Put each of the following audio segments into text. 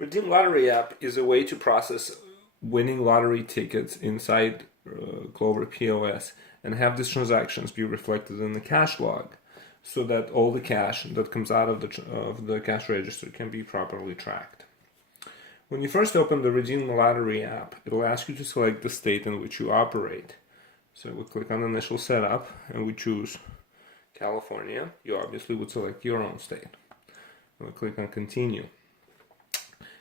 Redeem Lottery app is a way to process winning lottery tickets inside Clover POS and have these transactions be reflected in the cash log so that all the cash that comes out of the cash register can be properly tracked. When you first open the Redeem Lottery app, it'll ask you to select the state in which you operate. So we click on Initial Setup and we choose California. You obviously would select your own state. And we click on Continue.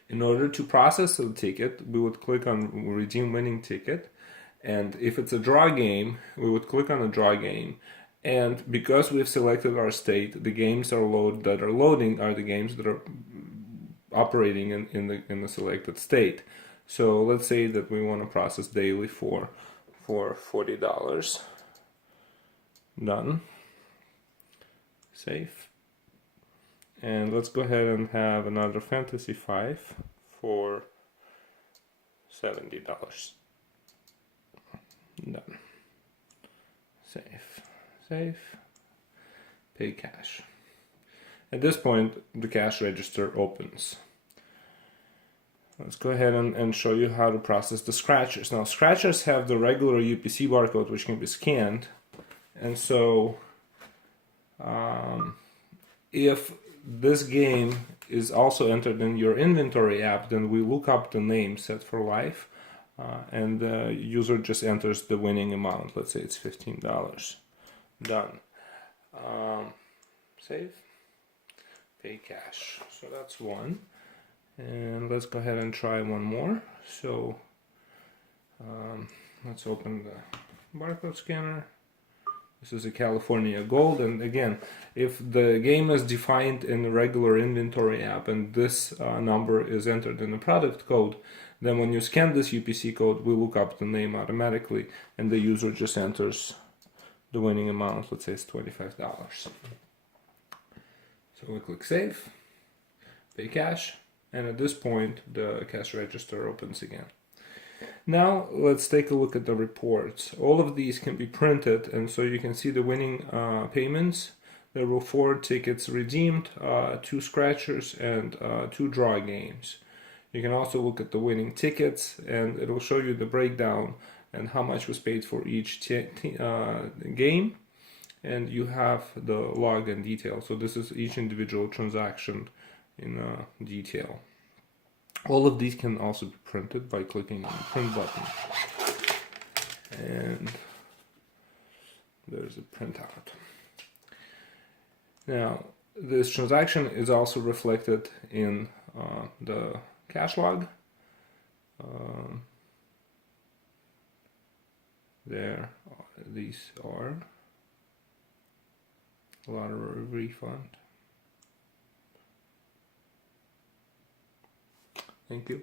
In order to process the ticket, we would click on Redeem Winning Ticket, and if it's a draw game, we would click on the draw game. And because we've selected our state, the games that are loading are the games that are operating in the selected state. So let's say that we want to process daily for $40. Done. Save. And let's go ahead and have another Fantasy 5 for $70. Done. Save. Save. Pay cash. At this point, the cash register opens. Let's go ahead and show you how to process the scratchers. Now, scratchers have the regular UPC barcode which can be scanned. And so, if this game is also entered in your inventory app, then we look up the name Set for Life, and the user just enters the winning amount. Let's say it's $15. Done. Save. Pay cash. So that's one. And let's go ahead and try one more. So let's open the barcode scanner. This is a California Gold, and again, if the game is defined in the regular inventory app and this number is entered in the product code, then when you scan this UPC code, we look up the name automatically, and the user just enters the winning amount. Let's say it's $25. So we click Save, Pay Cash, and at this point, the cash register opens again. Now let's take a look at the reports. All of these can be printed, and so you can see the winning payments. There were 4 tickets redeemed, 2 scratchers, and 2 draw games. You can also look at the winning tickets, and it'll show you the breakdown and how much was paid for each game. And you have the log and detail. So this is each individual transaction in detail. All of these can also be printed by clicking on the print button. And there's a printout. Now, this transaction is also reflected in the cash log. These are lottery refund. Thank you.